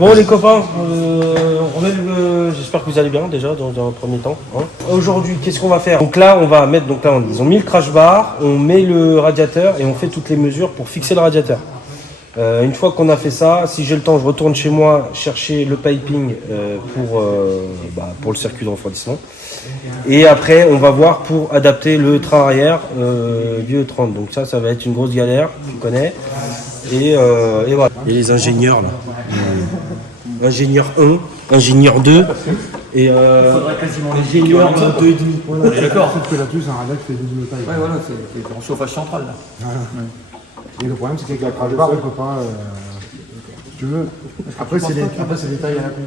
Bon les copains, j'espère que vous allez bien déjà dans un premier temps. Hein. Aujourd'hui, qu'est-ce qu'on va faire? Donc là, on va mettre, ils ont mis le crash bar, on met le radiateur et on fait toutes les mesures pour fixer le radiateur. Une fois qu'on a fait ça, si j'ai le temps, je retourne chez moi chercher le piping pour le circuit de refroidissement. Et après, on va voir pour adapter le train arrière du E30. Donc ça va être une grosse galère, tu connais. Et voilà. Et les ingénieurs là. Ingénieur 1, ingénieur 2 et ingénieur 2,5. Ouais, d'accord. Sauf que là-dessus, c'est un radiateur qui fait double taille. Ouais, voilà, c'est en chauffage central là. Voilà. Et le problème, c'est qu'avec la crash bar, on peut pas. Si tu veux. Après, c'est des tailles à la con.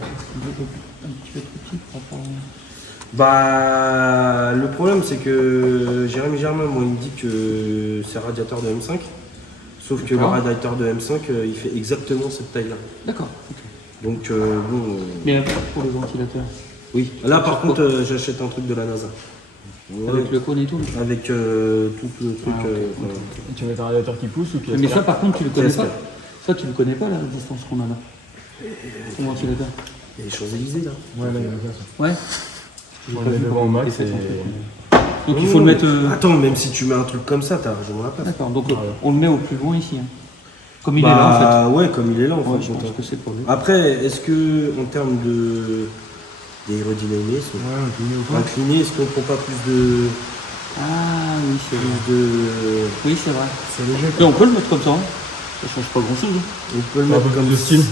Bah, le problème, c'est que Jérémy Germain, moi, il me dit que c'est un radiateur de M5. Sauf que le radiateur de M5, il fait exactement cette taille-là. D'accord. Donc, bon. Mais pour le ventilateur. Oui. Là, par contre, j'achète un truc de la NASA. Ouais. Avec le cône et tout. Avec tout le truc. Et tu mets un radiateur qui pousse ou qui Mais ça, par contre, tu le connais pas. Ça, tu le connais pas, la distance qu'on a là. Ton ventilateur. Il y a les Champs-Élysées là. Ouais, là, il y a ça. Ouais. On le met vraiment au max et... Donc il faut le mettre. Attends, même si tu mets un truc comme ça, t'as largement la place. D'accord, donc on le met au plus loin ici. Hein. Comme il est là en fait. Ouais, comme il est là en fait. Je pense que c'est pour lui. Après, est-ce que en termes d'aérodynamisme, incliné, est-ce qu'on prend pas plus de. Ah oui, c'est vrai. Oui, c'est vrai. C'est léger. Et on peut le mettre comme ça. Hein. Ça change pas grand chose. On peut le mettre comme de style.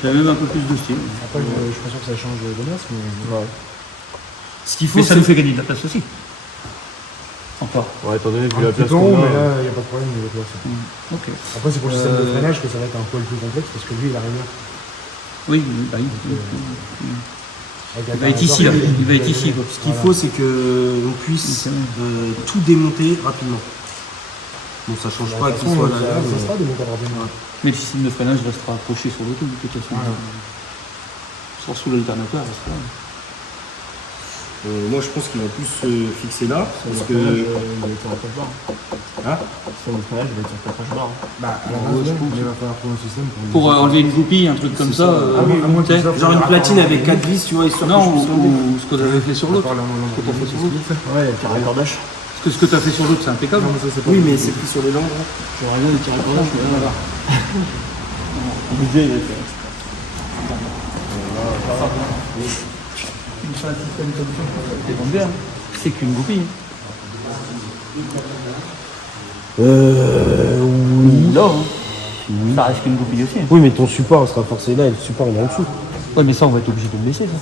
C'est même un peu plus de style. Après, je suis pas sûr que ça change de masse, mais. Ouais. Ce qu'il faut, Mais ça nous fait gagner de la place aussi. Encore. Ouais, étant donné vu Un la petit place peu, qu'on mais a. là, il n'y a pas de problème niveau place. Ok. Après, c'est pour le système de freinage que ça va être un poil plus complexe parce que lui, il arrive là. Oui, bah oui. Il va être ici là. Il va être ici. Quoi. Ce qu'il faut, c'est qu'on puisse tout démonter rapidement. Bon, ça change pas qu'il soit là. Ça sera démonté rapidement. Mais le système de freinage restera accroché sur le tout de toute façon. Sans sous l'alternateur, il restera. Moi, je pense qu'il va plus se fixer là. Parce que. Il va être sur la crash bar. Hein? Sur le freinage, il va être sur la crash bar. Bah, à la base, il va falloir trouver un système Pour enlever une goupille, un truc comme ça. Genre une platine avec 4 vis, tu vois, histoire Non, que je puisse l'enlever. ou ce que tu avais fait sur l'autre. Ouais, il y a le tiré cordage. Parce que ce que tu as fait sur l'autre, c'est impeccable. Oui, mais c'est plus sur les langues. Hein. J'aurais bien le tiré cordage, mais voilà. Le budget, il est. Un système comme ça, c'est bon bien. C'est qu'une goupille. Oui. Là, ça reste qu'une goupille aussi. Oui, mais ton support sera forcé là et le support il est en dessous. Ouais, mais ça, on va être obligé de le laisser, ça.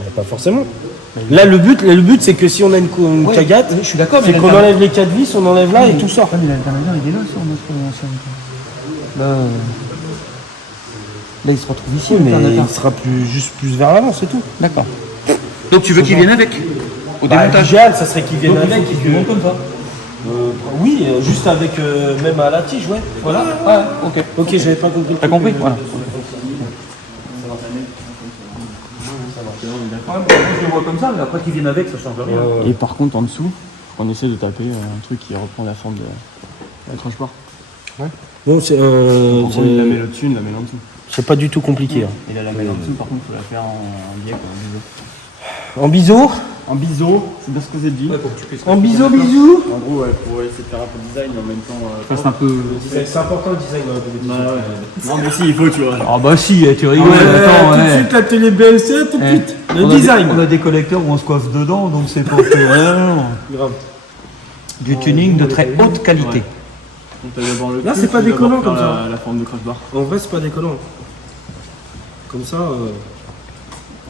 Mais pas forcément. Là, le but c'est que si on a une cagate, Je suis d'accord, c'est qu'on enlève les 4 vis, on enlève là et tout sort. Mais l'alternateur, il est là sur notre ancien. Là, il se retrouve ici, Mais l'alternateur. il sera plus vers l'avant, c'est tout. D'accord. Donc tu veux qu'il vienne avec au Bah, démontage. l'idéal, ça serait qu'il vienne avec et que. monte comme ça. Oui, juste avec même à la tige, ouais. Voilà. Ouais, ok. Ok, j'avais pas compris. T'as compris? Voilà. Je le vois comme ça, mais après qu'il vienne avec, ça change rien. Et par contre, en dessous, on essaie de taper un truc qui reprend la forme de la crash bar. Bon, c'est On prend une lamelle au-dessus, une lamelle en dessous. c'est pas du tout compliqué. Hein. Et la lamelle en dessous, par contre, il faut la faire en biais, quoi, En biseau. en biseau, c'est bien ce que j'ai dit. En biseau, bisous. En gros, ouais, pour essayer de faire un peu de design, mais en même temps. C'est un peu. C'est important le design. Non, mais si, il faut, tu vois. Ah bah si, tu rigoles. Attends, ouais. la télé BLC, tout de suite. Le design. On a des collecteurs où on se coiffe dedans, donc c'est pour que. Grave. Du tuning de très haute qualité. Ouais. Donc, t'as d'abord le Là, cul, c'est pas puis d'abord déconnant faire comme ça. La forme de crash bar. En vrai, c'est pas déconnant. Comme ça.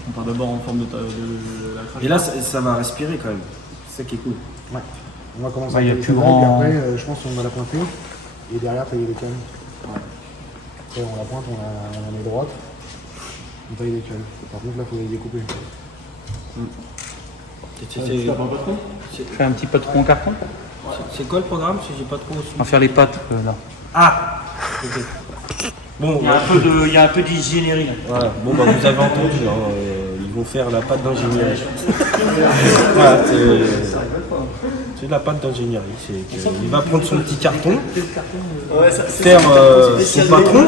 On part d'abord en forme de la crash Et là, ça va respirer quand même. C'est ça qui est cool. Ouais. On va commencer Ouais, il y a avec plus les grand- règles, après, je pense qu'on va la pointer. Et derrière, tailler les cannes. Après, on la pointe, on la met droite. On taille les cannes. Par contre, là, il faut les découper. Fais un petit patron en carton. C'est quoi le programme si j'ai pas trop On va faire les pattes là. Ah ok. Bon, Il y a un peu d'ingénierie. voilà. Bon bah vous avez entendu, hein, ils vont faire la patte d'ingénierie. Voilà, C'est de la pâte d'ingénierie. Il va prendre son petit carton, faire son patron,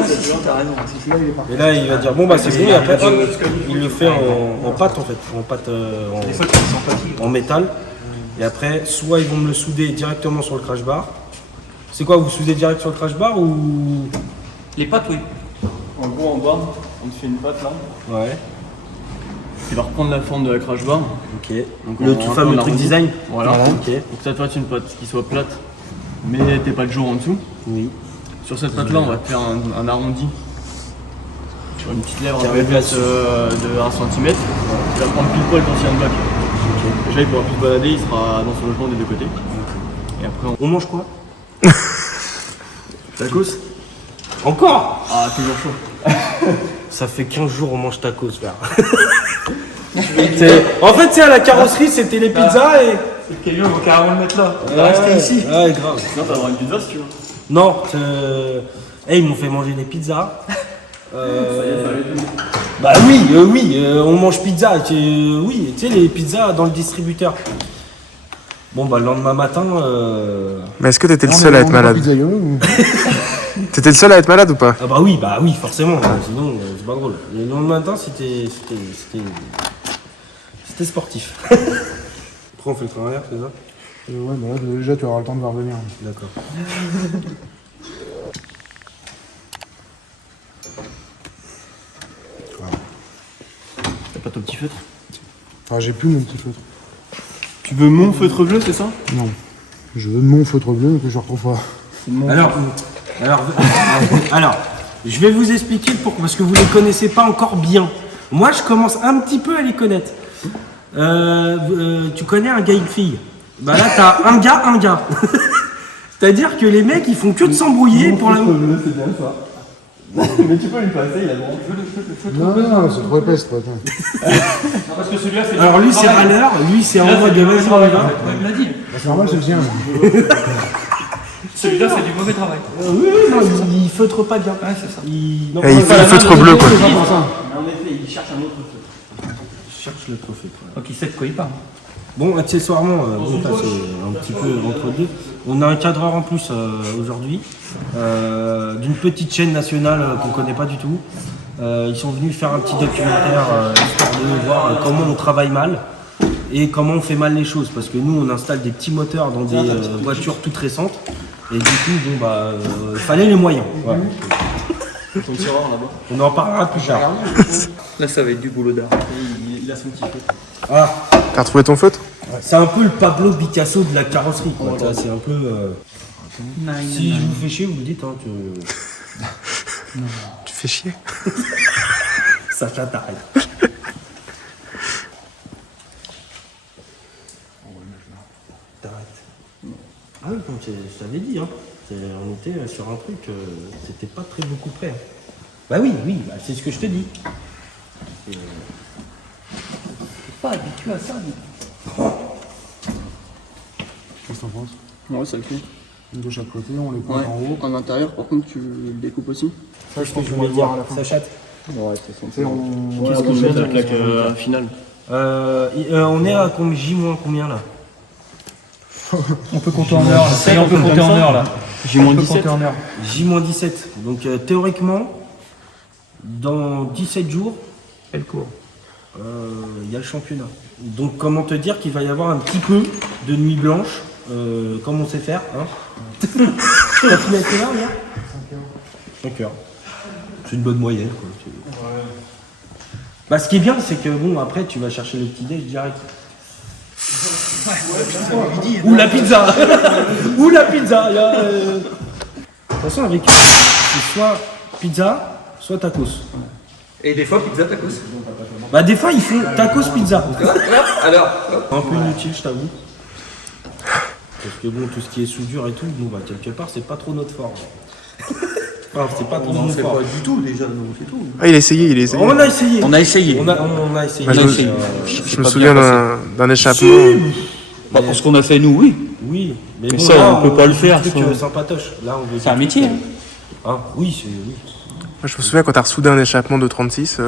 et là il va dire bon bah c'est bon, et après il le fait en pâte en fait, en métal. Et après, soit ils vont me le souder directement sur le crash bar. C'est quoi, vous soudez direct sur le crash bar ou... Les pâtes, oui. En gros, en bas, on te fait une pâte là. Ouais. Qui va reprendre la forme de la crash bar. Ok. Donc Le tout fameux truc design. Voilà. Ok. Pour que ça te fasse une pâte qui soit plate, mais t'es pas de jour en dessous. Oui. Sur cette pâte là, on va te faire un arrondi. Sur une petite lèvre Qui à peu arrive près de 1 cm. Tu vas prendre pile poil ton chien de bac. Déjà, il pourra plus se balader, il sera dans son logement des deux côtés. Et après, On mange quoi? tacos. Encore? Ah, toujours chaud. Ça fait 15 jours on mange tacos, frère. En fait, tu sais, à la carrosserie, c'était les pizzas et... Le camion, on va carrément le mettre là. Il va rester ici. Ouais, grave. Sinon, t'as une pizza si tu veux. Non, ils m'ont fait manger des pizzas. Bah oui, on mange pizza. Oui, tu sais, les pizzas dans le distributeur. Bon, bah le lendemain matin... Mais est-ce que t'étais le seul à être malade? T'étais le seul à être malade ou pas? Ah bah oui, forcément. Sinon, c'est pas drôle. Le lendemain matin, c'était sportif. Après, on fait le train arrière, c'est ça? Ouais, bah là, déjà, tu auras le temps de voir revenir. D'accord. T'as pas ton petit feutre? Enfin, j'ai plus mon petit feutre. Tu veux mon feutre bleu, c'est ça? Non. Je veux mon feutre bleu, mais que je retrouve pas. Alors, je vais vous expliquer pourquoi, parce que vous les connaissez pas encore bien. Moi, je commence un petit peu à les connaître. Tu connais un gars et une fille? Bah là, t'as un gars. C'est-à-dire que les mecs, ils font que de s'embrouiller pour la... bleu, c'est bien ça. Mais tu peux lui passer, il a le droit. Non, c'est trop épaisse, toi. Non, parce que celui-là, c'est. Alors lui, c'est râleur, lui, c'est en mode de vas-y, on y va. Il me l'a dit. Bah, c'est normal, c'est le sien. Celui-là, c'est du mauvais travail. Oui, non, il feutre pas bien. Ouais, c'est ça. Non, Il fait le feutre bleu, quoi. Mais en effet, il cherche un autre feutre. Je cherche le trophée. Donc il sait de quoi il parle. Bon, accessoirement, bon, ça, c'est un petit peu entre deux. On a un cadreur en plus aujourd'hui, d'une petite chaîne nationale qu'on connaît pas du tout. Ils sont venus faire un petit documentaire histoire de voir comment on travaille mal et comment on fait mal les choses. Parce que nous, on installe des petits moteurs dans des voitures toutes récentes. Et du coup, bon, bah, il fallait les moyens. Voilà. Ton tireur là-bas. On en parlera plus tard. Là, ça va être du boulot d'art. Il a son petit feutre. Ah, T'as retrouvé ton feutre? c'est un peu le Pablo Picasso de la carrosserie, quoi. Tu vois, c'est un peu. Si je vous fais chier, vous le dites. Hein, Tu fais chier. Sacha, t'arrêtes. T'arrêtes. Ah oui, comme je t'avais dit, hein. On était sur un truc, c'était pas très beaucoup près. Hein. Bah oui, bah, c'est ce que je te dis. Pas habitué à ça, lui. Qu'est-ce que t'en penses? Ouais, ça le fait. Une de chaque côté, on les pointe Ouais, en haut. en intérieur, par contre, tu le découpes aussi. Ça, je Qu'est-ce pense que je qu'on va voulais le dire voir à la fin. Sacha. Ouais, c'est son. Tu sais, on... Qu'est-ce que je veux dire? la claque finale. On est à J- combien là? On peut compter en heure. Ça y est, on peut compter en heure là. J'ai moins On peut 17. compter en heure. J-17. Donc théoriquement, dans 17 jours, Quel cours? il y a le championnat. Donc comment te dire qu'il va y avoir un petit peu de nuit blanche, comme on sait faire. Hein. T'as fini à quelle heure hier? 5 heures. C'est une bonne moyenne. Quoi. Bah, ce qui est bien, c'est que bon, après tu vas chercher le petit déj direct. Ou la pizza. Ou la pizza. Là, De toute façon, avec eux, c'est soit pizza, soit tacos. Et des fois, pizza tacos. Bah des fois ils font tacos pizza. Alors, Un peu inutile, je t'avoue. Parce que bon, tout ce qui est soudure et tout, bon bah quelque part c'est pas trop notre fort. Enfin, c'est pas trop notre fort. du tout déjà, non, c'est tout. Ah, il a essayé. On a essayé. On a essayé. On a essayé. Bah, je me souviens d'un échappement. Bah, pour ce qu'on a fait, nous, oui. Oui, mais Mais bon, ça, là, on peut pas le faire, Truc, ça. sympatoche. Là, on veut C'est un métier. Hein. Ah, oui, c'est. Oui. Moi, je me souviens quand t'as ressoudé un échappement de 36.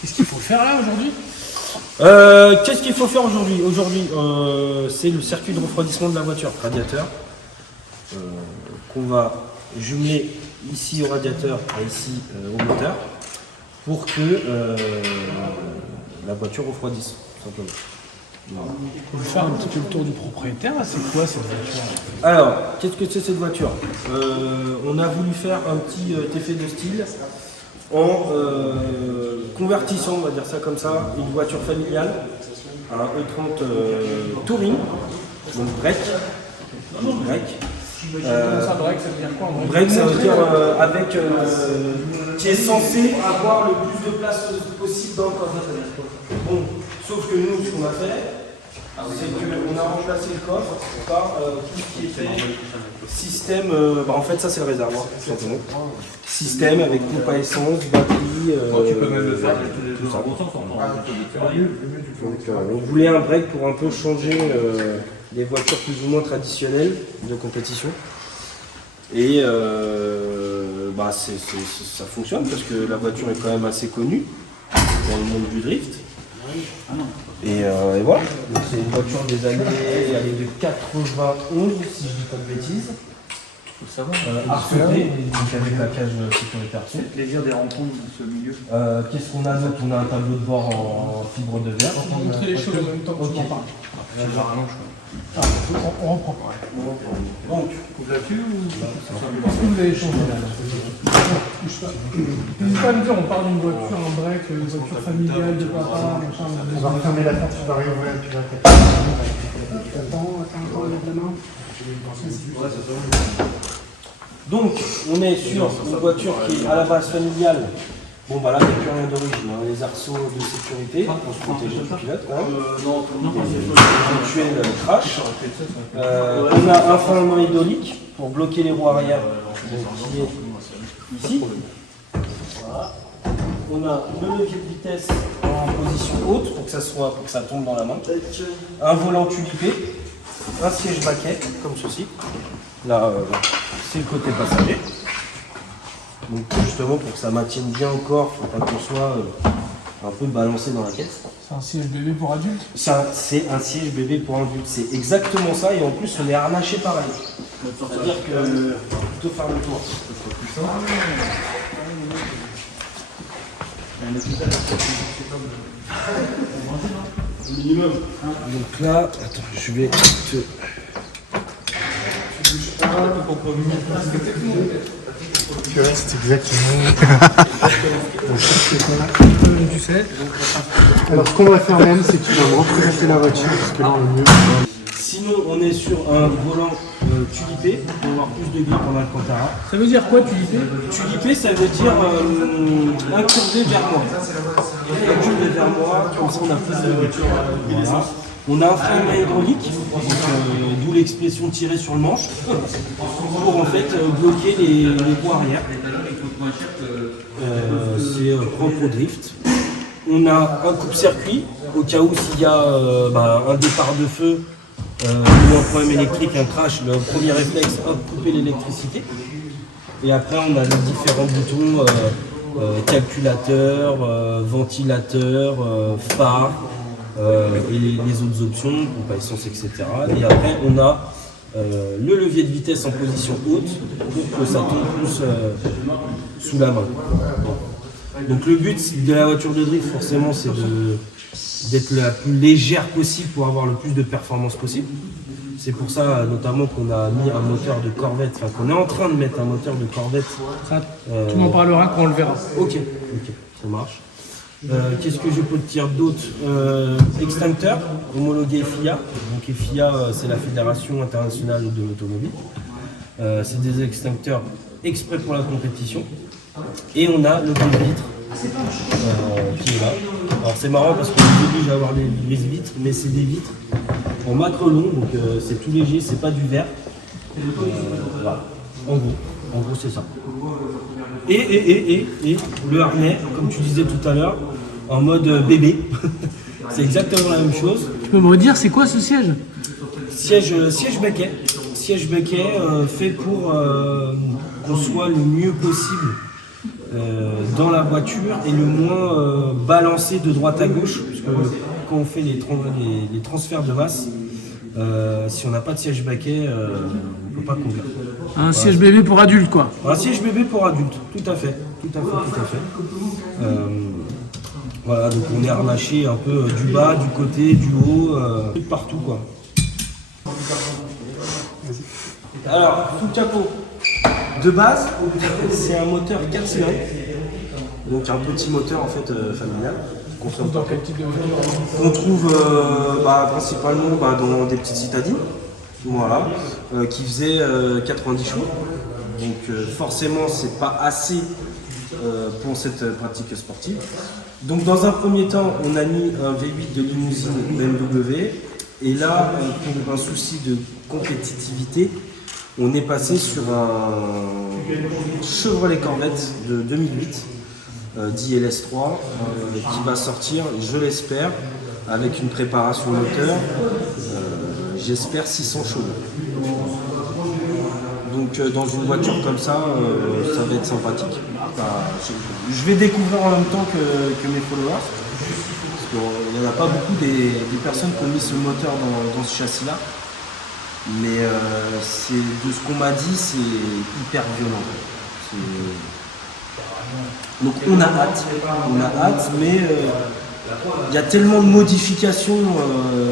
Qu'est-ce qu'il faut faire là aujourd'hui? Qu'est-ce qu'il faut faire aujourd'hui? Aujourd'hui, c'est le circuit de refroidissement de la voiture, radiateur, qu'on va jumeler ici au radiateur et ici au moteur pour que la voiture refroidisse, tout simplement. On peut faire un petit peu le tour du propriétaire. C'est quoi cette voiture? Alors, qu'est-ce que c'est cette voiture? On a voulu faire un petit effet de style en convertissant, on va dire ça comme ça, une voiture familiale à un E30 Touring, donc break. Ça break, ça veut dire quoi? Break, ça veut dire qui est censé avoir le plus de place possible dans le coffre. Bon, sauf que nous, ce qu'on a fait, c'est qu'on a remplacé le coffre par tout ce qui était système. En fait, ça, c'est le réservoir, tout simplement. Système avec pompe à essence, batterie. Tu peux même le faire tout ça. Donc, On voulait un break pour un peu changer les voitures plus ou moins traditionnelles de compétition. Et ça fonctionne parce que la voiture est quand même assez connue dans le monde du drift. Et voilà, c'est une voiture des années de 91, si je dis pas de bêtises. Archetée, donc avec la cage sécuritaire. C'est le plaisir des rencontres dans ce milieu. Qu'est-ce qu'on a d'autre? On a un tableau de bord en fibre de verre. On va montrer les choses en même temps que tu m'en parles. On reprend. Donc, Est-ce que vous avez changé là? N'hésite pas à me dire, on parle d'une voiture, un break, une voiture familiale de papa, machin. on va refermer la porte, tu vas réouvrir, tu vas Attends, encore lève la main. Donc, on est sur une voiture qui est à la base familiale. Bon, bah là, il n'y a plus rien d'origine. Hein. Les arceaux de sécurité pour se protéger du pilote, quand même. Éventuel crash. On a un frein à main hydraulique pour bloquer les roues arrière, donc, qui est ici. Voilà. On a le levier de vitesse en position haute pour que ça tombe dans la main. Un volant tulipé. Un siège baquet, comme ceci. Là, c'est le côté passager. Donc justement, pour que ça maintienne bien le corps, il ne faut pas qu'on soit un peu balancé dans la caisse. C'est un siège bébé pour adulte? C'est un siège bébé pour adulte, c'est exactement ça. Et en plus, on est harnaché pareil. C'est-à-dire que on peut plutôt faire le tour. Minimum. Donc là, attends, je vais te... C'est exactement. Tu sais. Alors, ce qu'on va faire même, c'est que tu vas me représenter la voiture, parce que là, on est mieux. Sinon, on est sur un volant tulipé pour avoir plus de grip en Alcantara. Ça veut dire quoi, tulipé? Tulipé, ça veut dire incurvé vers moi. Incurvé vers moi, comme ça on a plus de voiture. Voilà. On a un frein à main hydraulique, d'où l'expression tirer sur le manche, pour en fait bloquer les roues arrière. C'est propre au drift. On a un coupe-circuit, au cas où s'il y a un départ de feu ou un problème électrique, un crash, le premier réflexe, hop, couper l'électricité. Et après, on a les différents boutons, calculateur, ventilateur, phare, et les autres options, pompe à essence, etc. Et après, on a le levier de vitesse en position haute pour que ça tombe plus sous la main. Donc le but de la voiture de drift, forcément, c'est d'être la plus légère possible pour avoir le plus de performance possible. C'est pour ça notamment qu'on a mis un moteur de Corvette, enfin qu'on est en train de mettre un moteur de Corvette. Ça, tu m'en parleras quand on le verra. Ok, ça marche. Qu'est-ce que je peux te dire d'autre? Extincteur, homologué FIA. Donc FIA, c'est la Fédération internationale de l'automobile. C'est des extincteurs exprès pour la compétition. Et on a le brise-vitre qui est là. Alors c'est marrant parce qu'on est obligé d'avoir des brise-vitres, mais c'est des vitres en macrelon, donc c'est tout léger, c'est pas du verre. Voilà. En gros c'est ça. Et le harnais, comme tu disais tout à l'heure, en mode bébé. C'est exactement la même chose. Tu peux me redire, c'est quoi ce siège? Siège baquet. Siège baquet fait pour qu'on soit le mieux possible dans la voiture et le moins balancé de droite à gauche. Parce que quand on fait les transferts de masse, si on n'a pas de siège baquet, on ne peut pas conduire. Un siège bébé pour adulte, quoi. Un siège bébé pour adulte, tout à fait. Voilà, donc on est harnaché un peu du bas, du côté, du haut, partout quoi. Alors, tout le capot de base, c'est un moteur 4 cylindres. Donc un petit moteur en fait familial. Dans quel type de voiture? Qu'on trouve principalement dans des petites citadines. Voilà, qui faisait 90 chevaux. Donc forcément c'est pas assez pour cette pratique sportive. Donc dans un premier temps on a mis un V8 de limousine BMW et là pour un souci de compétitivité on est passé sur un Chevrolet Corvette de 2008 dit LS3 qui va sortir, je l'espère, avec une préparation moteur, j'espère 600 chevaux. Donc dans une voiture comme ça, ça va être sympathique. Je vais découvrir en même temps que mes followers, parce qu'il n'y en a pas beaucoup des personnes qui ont mis ce moteur dans ce châssis-là. Mais de ce qu'on m'a dit, c'est hyper violent. Donc on a hâte, mais il y a tellement de modifications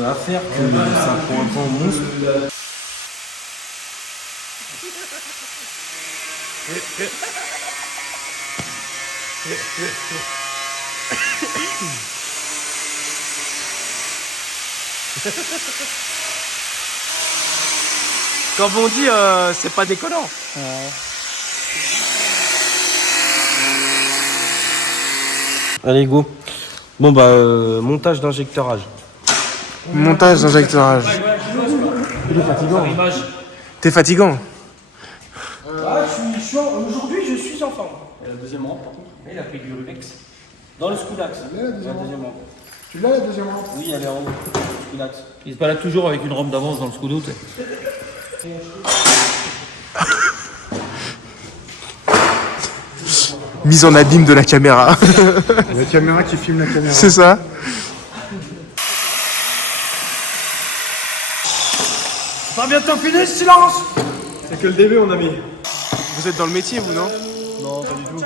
à faire que ça prend un temps monstre. Comme on dit, c'est pas déconnant. Allez, go. Bon montage d'injecteurage. Montage d'injecteurage. Il est fatigant. Hein. T'es fatigant. Aujourd'hui, je suis en forme. Et la deuxième rampe, par contre. Il a pris du Rubex. Dans le Scudax. La deuxième rampe. Tu l'as la deuxième rampe? Oui, elle est en haut. Scudax. Il se balade toujours avec une rampe d'avance dans le Scudo, tu sais. Mise en abîme de la caméra. La caméra qui filme la caméra. C'est ça. Pas bientôt fini, silence. C'est que le début, mon ami. Vous êtes dans le métier, vous, non? Non, pas du tout.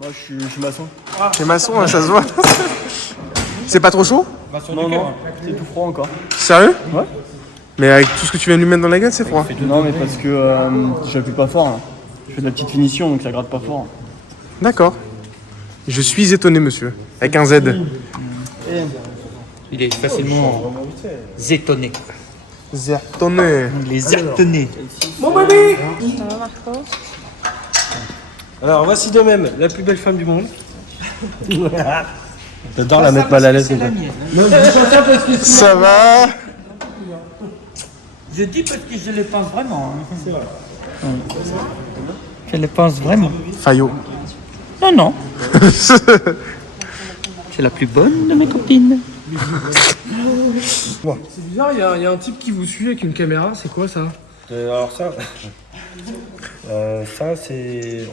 Moi, je suis maçon. T'es maçon, hein, ça se voit. C'est pas trop chaud? Non, c'est tout froid encore. Sérieux? Ouais. Mais avec tout ce que tu viens de lui mettre dans la gueule, c'est froid. Non, mais parce que j'appuie pas fort. Là. Je fais de la petite finition, donc ça gratte pas fort. D'accord. Je suis étonné, monsieur. Avec un Z. Il est facilement zétonné. Zertonné. Il est zertonné. Mon bébé. Alors voici de même la plus belle femme du monde. J'adore la mettre mal à l'aise. Ça va? Je dis parce que je le pense vraiment. C'est vrai. Je le pense vraiment. Fayot. Non. C'est la plus bonne de mes copines. C'est bizarre, il y a un type qui vous suit avec une caméra, c'est quoi ça? Alors ça c'est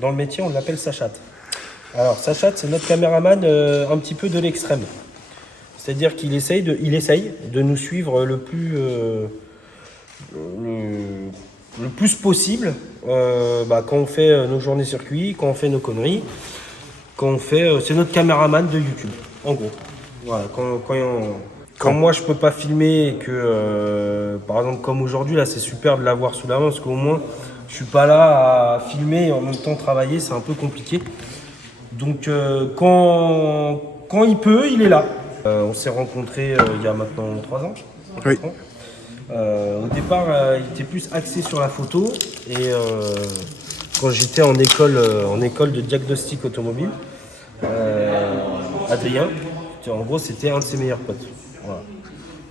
dans le métier on l'appelle Sachat. Alors Sachat c'est notre caméraman un petit peu de l'extrême. C'est-à-dire qu'il essaye de nous suivre le plus possible quand on fait nos journées circuits, quand on fait nos conneries, c'est notre caméraman de YouTube, en gros. Voilà, quand moi je peux pas filmer et que par exemple comme aujourd'hui là c'est super de l'avoir sous la main parce qu'au moins je suis pas là à filmer et en même temps travailler, c'est un peu compliqué. Donc quand il peut, il est là. On s'est rencontrés il y a maintenant 3 ans. Oui. Au départ, il était plus axé sur la photo et quand j'étais en école de diagnostic automobile, Adrien, en gros, c'était un de ses meilleurs potes. Voilà.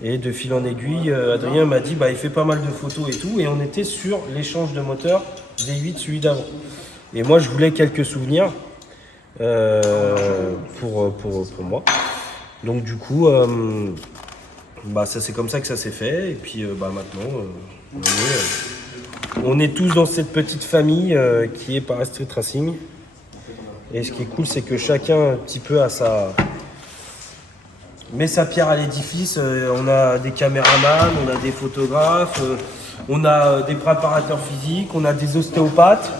Et de fil en aiguille, Adrien m'a dit il fait pas mal de photos et tout, et on était sur l'échange de moteur V8, celui d'avant. Et moi, je voulais quelques souvenirs pour moi. Donc du coup, ça c'est comme ça que ça s'est fait. Et puis maintenant, on est tous dans cette petite famille qui est Paris Street Racing. Et ce qui est cool, c'est que chacun un petit peu a met sa pierre à l'édifice. On a des caméramans, on a des photographes, on a des préparateurs physiques, on a des ostéopathes.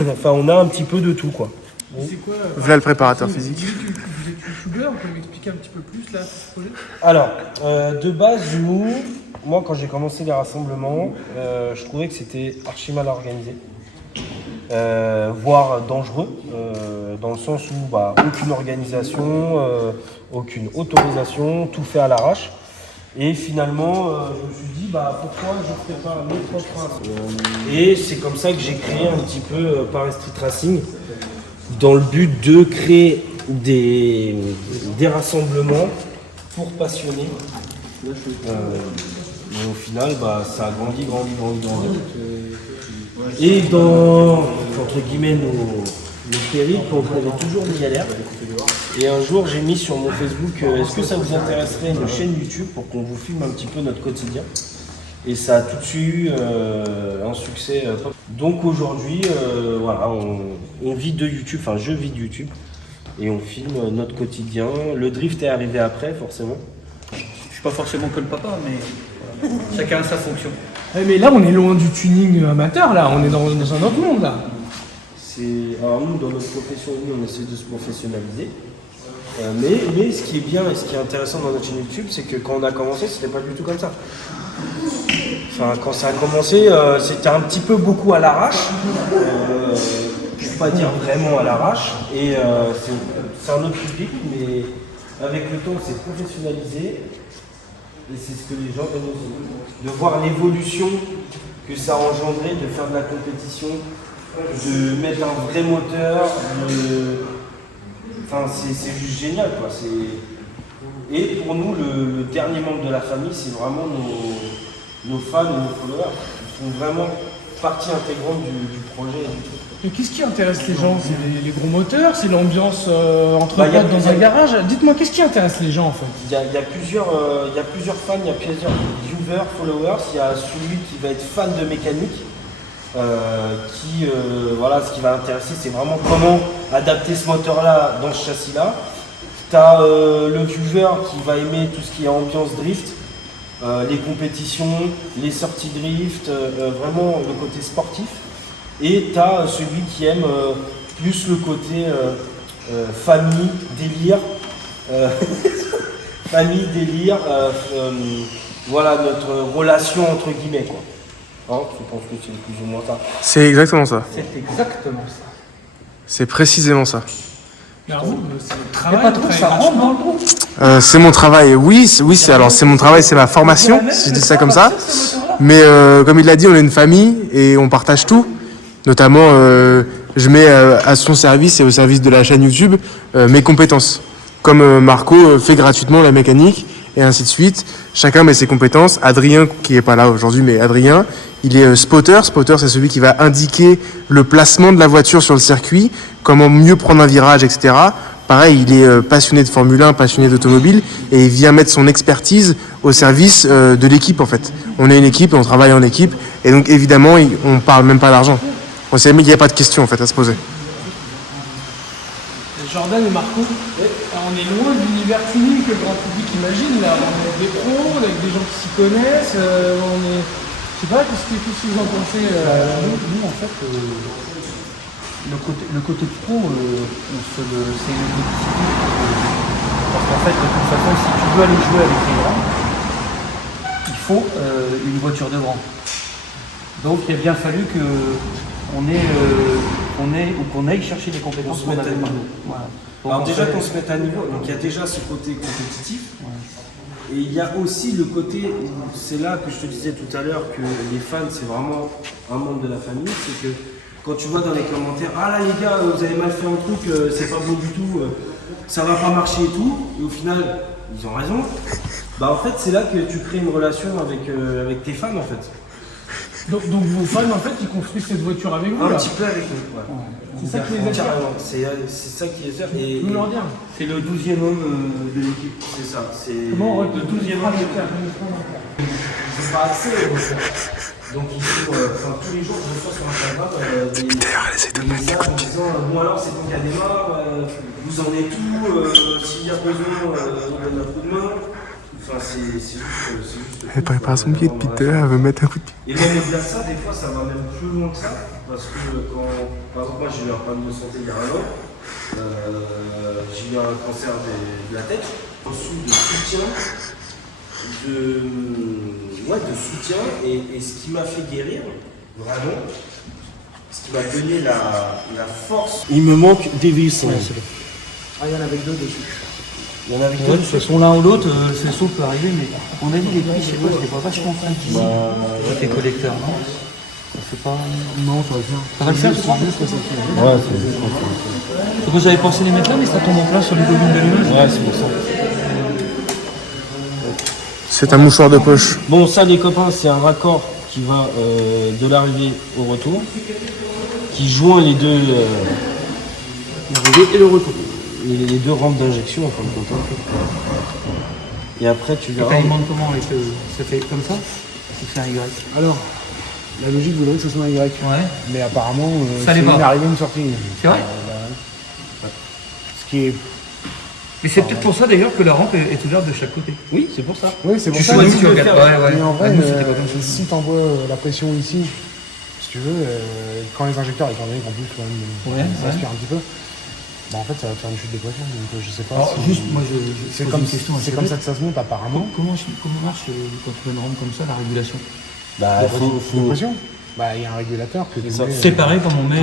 Enfin, on a un petit peu de tout, quoi. C'est quoi Voilà le préparateur physique. Vous êtes youtubeur, vous pouvez m'expliquer un petit peu plus là, ce projet? Alors, de base, moi, quand j'ai commencé les rassemblements, je trouvais que c'était archi mal organisé. Voire dangereux, dans le sens où aucune organisation, aucune autorisation, tout fait à l'arrache. Et finalement, je me suis dit, pourquoi je ne ferais pas mes propres rassemblements? Et c'est comme ça que j'ai créé un petit peu Paris Street Racing, dans le but de créer des rassemblements pour passionnés. Et au final, ça a grandi. Et dans, entre guillemets, nos périples, on prenait toujours des galères. Et un jour, j'ai mis sur mon Facebook, est-ce que ça vous intéresserait une chaîne YouTube pour qu'on vous filme un petit peu notre quotidien? Et ça a tout de suite eu un succès. Donc aujourd'hui, voilà, on vit de YouTube, enfin je vis de YouTube. Et on filme notre quotidien. Le drift est arrivé après, forcément. Je suis pas forcément que le papa, mais chacun a sa fonction. Mais là, on est loin du tuning amateur, là. On est dans un autre monde, là. Alors nous, dans notre profession, on essaie de se professionnaliser. Mais ce qui est bien et ce qui est intéressant dans notre chaîne YouTube, c'est que quand on a commencé, c'était pas du tout comme ça. Enfin, quand ça a commencé, c'était un petit peu beaucoup à l'arrache. Pour pas dire vraiment à l'arrache. Et c'est un autre public, mais avec le temps, on s'est professionnalisé. Et c'est ce que les gens aiment aussi. De voir l'évolution que ça a engendré, de faire de la compétition, de mettre un vrai moteur, Enfin, c'est juste génial, quoi. Et pour nous, le dernier membre de la famille, c'est vraiment nos fans et nos followers. Ils font vraiment partie intégrante du projet et du truc. Mais qu'est-ce qui intéresse les gens? C'est les gros moteurs? C'est l'ambiance entre potes dans un garage? Dites-moi, qu'est-ce qui intéresse les gens en fait? Il y a plusieurs fans, il y a plusieurs viewers, followers. Il y a celui qui va être fan de mécanique. Voilà, ce qui va intéresser, c'est vraiment comment adapter ce moteur-là dans ce châssis-là. Tu as le viewer qui va aimer tout ce qui est ambiance drift, les compétitions, les sorties drift, vraiment le côté sportif. Et tu as celui qui aime plus le côté famille, délire. Famille, délire, voilà notre relation entre guillemets, quoi. Hein, je pense que c'est plus ou moins ça. C'est exactement ça. C'est exactement ça. C'est précisément ça. Mais alors vous, c'est le travail, ça rentre dans le groupe. C'est mon travail, oui, c'est mon travail, c'est ma formation, si je dis ça comme ça. Mais comme il l'a dit, on est une famille et on partage tout. Notamment, je mets à son service et au service de la chaîne YouTube mes compétences. Comme Marco fait gratuitement la mécanique et ainsi de suite. Chacun met ses compétences. Adrien, qui n'est pas là aujourd'hui, mais Adrien, il est spotter. Spotter, c'est celui qui va indiquer le placement de la voiture sur le circuit, comment mieux prendre un virage, etc. Pareil, il est passionné de Formule 1, passionné d'automobile, et il vient mettre son expertise au service de l'équipe, en fait. On est une équipe, on travaille en équipe, et donc évidemment, on ne parle même pas d'argent. Il n'y a pas de question, en fait, à se poser. Jordan et Marco, on est loin de l'univers tuning que le grand public imagine. Là, on est avec des pros, avec des gens qui s'y connaissent. Je sais pas, qu'est-ce que vous en pensez Nous, en fait, le côté pro, c'est une discipline. Parce qu'en fait, de toute façon, si tu veux aller jouer avec les grands, il faut une voiture de grand. Donc, il a bien fallu qu'on aille chercher des compétences qu'on avait pas. Voilà. Alors déjà qu'on se mette à niveau, donc il y a déjà ce côté compétitif, et il y a aussi le côté, c'est là que je te disais tout à l'heure que les fans c'est vraiment un membre de la famille, c'est que quand tu vois dans les commentaires, ah là les gars vous avez mal fait un truc, c'est pas beau du tout, ça va pas marcher et tout, et au final ils ont raison, en fait c'est là que tu crées une relation avec tes fans en fait. Donc vos fans en fait ils construisent cette voiture avec vous Un là. petit peu avec nous, ouais. C'est ça qui les attire. C'est ça qui les attire. Et Nous leur dire. c'est le 12e homme de l'équipe, c'est ça. Comment on le 12e homme. C'est pas assez. Donc il faut, tous les jours, je reçois sur Instagram des elle essaie de mettre des messages en disant bon alors c'est bon qu'il y a des démarre, vous en êtes où, s'il y a besoin, on donne un coup de main. Enfin c'est juste. Elle prépare son billet depuis tout à l'heure, elle veut mettre un coup de pied. Et même au-delà de ça, des fois ça va même plus loin que ça. Parce que quand, par exemple, moi j'ai eu un problème de santé il y a un an, j'ai eu un cancer de la tête, reçu de soutien. De soutien et ce qui m'a fait guérir, vraiment, ce qui m'a donné la force. Il me manque des vis. Ah, il y en avait deux dessus. Il y en avait Ouais, deux. de toute façon, l'un ou l'autre, c'est saut peut arriver, mais on a dit les prix, je sais pas, je les vois vachement tranquilles. T'es collecteur, non? Ça fait pas. Non, ça va le faire. Ça va le faire, je crois. Juste que ça fait. Ouais, c'est Donc vous avez pensé les mettre là, mais ça tombe en plein sur les volumes de l'image. ouais, c'est pour ça. C'est un mouchoir de poche. Bon, ça, les copains, c'est un raccord qui va de l'arrivée au retour, qui joint les deux. L'arrivée et le retour. Les deux rampes d'injection, en fin de compte. Et après, tu Tu verras. t'alimentes comment avec le... Ça fait comme ça? Tu fais un Y. Alors, la logique voudrait que ce soit un Y. Ouais. Mais apparemment, Ça c'est l'est pas. une arrivée, une sortie. C'est vrai? Ce qui est. Mais c'est peut-être pour ça d'ailleurs que la rampe est ouverte de chaque côté. Oui, c'est pour ça. Oui, c'est pour Tu ça. choisis mais- de le regardes faire. pas, ouais. Mais en vrai, Nous, c'était pas comme ça. si t'envoies la pression ici, si tu veux, quand les injecteurs, étant donné qu'en plus, quand même, Ouais, ça aspire un petit peu, bah en fait, ça va te faire une chute de pression. Donc, je sais pas. Alors, si- juste, moi, c'est pose comme, une question. c'est comme ça que ça se monte, apparemment. Comment marche quand tu mets une rampe comme ça, la régulation? Bah, De faut. pression. Bah, il y a un régulateur que tu mets, C'est pareil comme on met.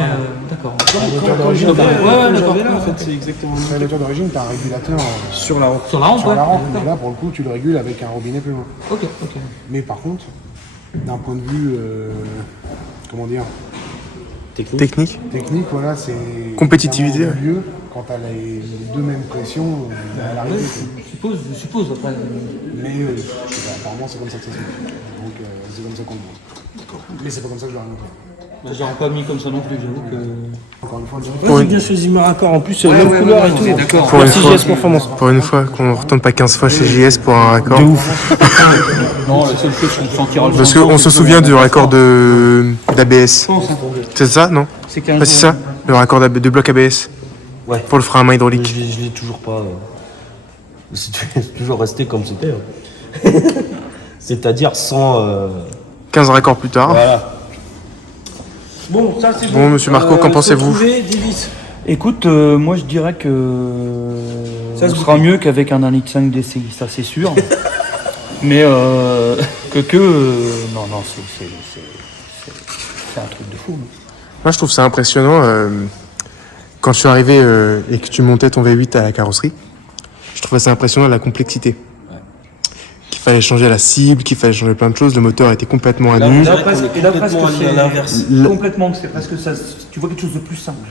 D'accord. le moteur d'origine, J'avais Ouais, d'accord. là, en fait, c'est exactement sur le moteur d'origine, t'as un régulateur sur la rampe. Sur la rampe, sur ouais. la rampe. Mais là, pour le coup, tu le régules avec un robinet plus loin. Ok, ok. Mais par contre, d'un point de vue, comment dire, Technique. technique, voilà, c'est Compétitivité, vraiment mieux quand t'as les deux mêmes pressions à l'arrivée. Je suppose après. Mais je sais pas, apparemment, c'est comme ça que ça se fait. Donc, c'est comme ça qu'on le monte. Mais c'est pas comme ça que je l'ai monté. J'aurais pas mis comme ça non plus, j'avoue que. Encore une fois, J'ai bien choisi mes raccords en plus, même couleur et tout. D'accord. Pour une Merci fois. JS Performance. Pour une fois, qu'on ne retourne pas 15 fois chez JS pour un raccord. Non, la seule chose qu'on sentira le Parce changement, qu'on c'est se que- souvient du raccord d'ABS. pense, hein. C'est ça, non? C'est qu'un Ah, c'est ça, le raccord de bloc ABS. Ouais. Pour le frein à main hydraulique. Je l'ai toujours pas. C'est toujours resté comme c'était. C'est-à-dire sans. 15 raccords plus tard. Voilà. Bon, ça c'est Bon, monsieur Marco, qu'en pensez-vous? Trouver des vis. Écoute, moi je dirais que Ça ça se sera mieux qu'avec un 1,5 litre DCI, ça c'est sûr. Mais non, c'est un truc de fou. Moi, je trouve ça impressionnant. Quand je suis arrivé et que tu montais ton V8 à la carrosserie, je trouvais ça impressionnant la complexité. Qu'il fallait changer la cible, qu'il fallait changer plein de choses. Le moteur était complètement à nu. Là, presque, à l'inverse. complètement, c'est presque ça. Tu vois quelque chose de plus simple.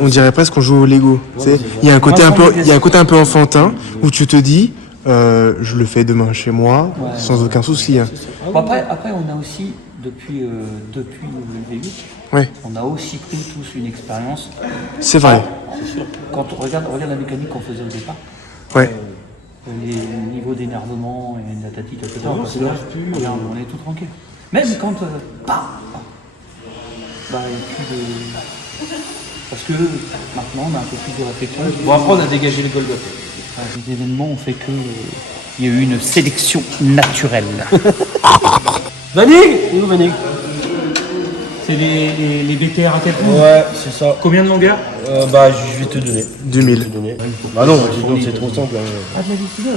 On dirait presque qu'on joue au Lego. Tu sais. Il y a un côté un peu enfantin où tu te dis, je le fais demain chez moi sans aucun souci. Hein. Bon, après, on a aussi, depuis le V8, Ouais, on a aussi pris tous une expérience. c'est vrai. C'est sûr. Quand on regarde la mécanique qu'on faisait au départ, Ouais. les niveaux d'énervement et la tatite, etc. Parce que là, regarde, on est tout tranquille. Même quand bah, il y a plus de. Parce que maintenant, on a un peu plus de réflexion. Bon, après, on a dégagé les Golgoth. Les événements ont fait que il y a eu une sélection naturelle. Vanig Où Vanig? C'est les BTR à quel point? Ouais, c'est ça. Combien de longueur? Bah, je vais te donner. Du 1000. Bah non, sinon c'est trop simple. Ah, de la décision.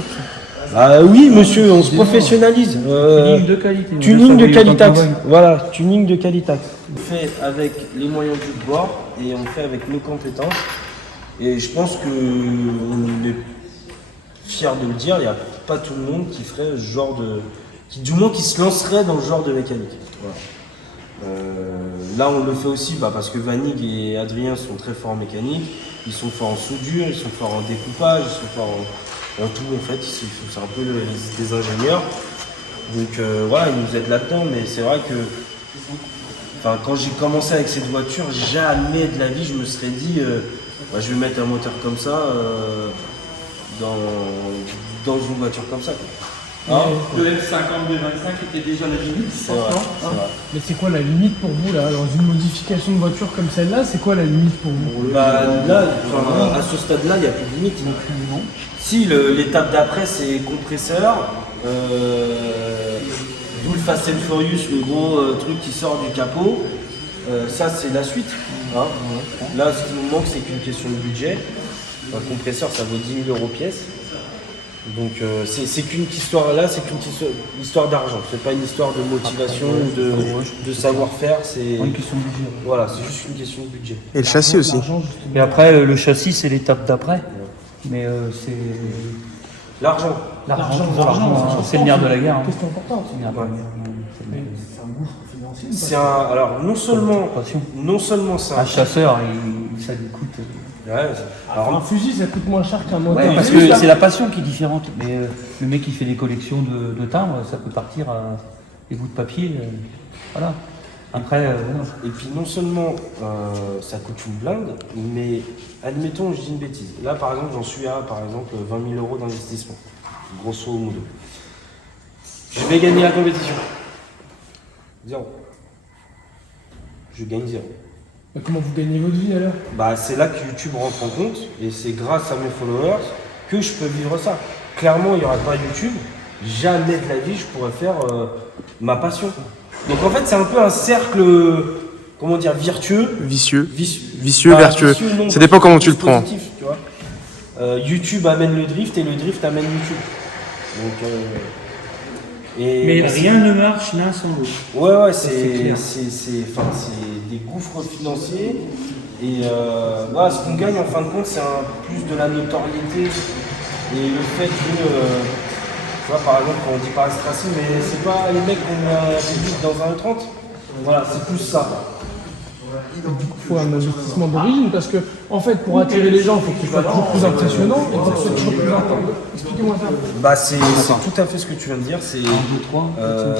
Ah oui, monsieur, on se professionnalise. Tuning de qualité. Tuning de Qualitax. Voilà, tuning de Qualitax. On fait avec les moyens du bord et on fait avec nos compétences. Et je pense que on est fier de le dire, il n'y a pas tout le monde qui ferait ce genre de. Du moins qui se lancerait dans le genre de mécanique. Voilà. Là, on le fait aussi parce que Vanig et Adrien sont très forts en mécanique. Ils sont forts en soudure, ils sont forts en découpage, ils sont forts en tout en fait. C'est un peu des ingénieurs. Donc voilà, ils nous aident là-dedans. Mais c'est vrai que quand j'ai commencé avec cette voiture, jamais de la vie je me serais dit je vais mettre un moteur comme ça dans une voiture comme ça, quoi. Le F50 B25 était déjà la limite, C'est vrai, franchement. c'est vrai. Mais c'est quoi la limite pour vous là dans une modification de voiture comme celle-là? C'est quoi la limite pour vous? Bah, là, enfin, à ce stade-là, il n'y a plus de limite. Si, l'étape d'après, c'est compresseur, d'où le Fast and Furious, le gros truc qui sort du capot. Ça, c'est la suite. Hein. Là, ce qui nous manque, c'est qu'une question de budget. Un compresseur, ça vaut 10 000 € pièce. Donc, c'est qu'une histoire là, c'est qu'une histoire d'argent. C'est pas une histoire de motivation ou de savoir-faire. C'est Une question de budget. voilà, c'est juste une question de budget. Et le châssis aussi. Et après, le châssis, c'est l'étape d'après. Mais c'est L'argent. l'argent, c'est le nerf de la guerre. Hein. Question importante. C'est le nerf de la guerre. C'est un gouffre financier. C'est alors non seulement ça. Un chasseur, ça lui coûte. Ouais, Alors un fusil, ça coûte moins cher qu'un moteur. Ouais, parce que c'est la passion qui est différente. Mais le mec qui fait des collections de timbres, ça peut partir à des bouts de papier. Voilà. Après, et puis non seulement ça coûte une blinde, mais admettons, je dis une bêtise. Là, par exemple, j'en suis à, par exemple, 20 000 € d'investissement, grosso modo. Je vais gagner la compétition. 0. Je gagne 0. Mais comment vous gagnez votre vie alors? Bah, c'est là que YouTube rentre en compte, et c'est grâce à mes followers que je peux vivre ça. Clairement, il n'y aurait pas YouTube, jamais de la vie je pourrais faire ma passion. Donc en fait, c'est un peu un cercle, comment dire, vertueux. Vicieux. Bah, vertueux. non, Ça dépend comment tu le prends. positif, tu vois. YouTube amène le drift et le drift amène YouTube. Donc, Mais rien ne marche l'un sans l'autre. Ouais, clair. c'est des gouffres financiers. Et voilà, ce qu'on gagne en fin de compte, c'est plus de la notoriété et le fait que. Tu vois, par exemple, quand on dit Paris Tracé, mais c'est pas les mecs qu'on a des dans un E30. Voilà, c'est plus ça. Il faut un investissement d'origine parce que, en fait, pour attirer les gens, il faut que tu sois toujours plus impressionnant et pour que tu sois toujours plus important. Expliquez-moi ça. Bah, c'est tout à fait ce que tu viens de dire. C'est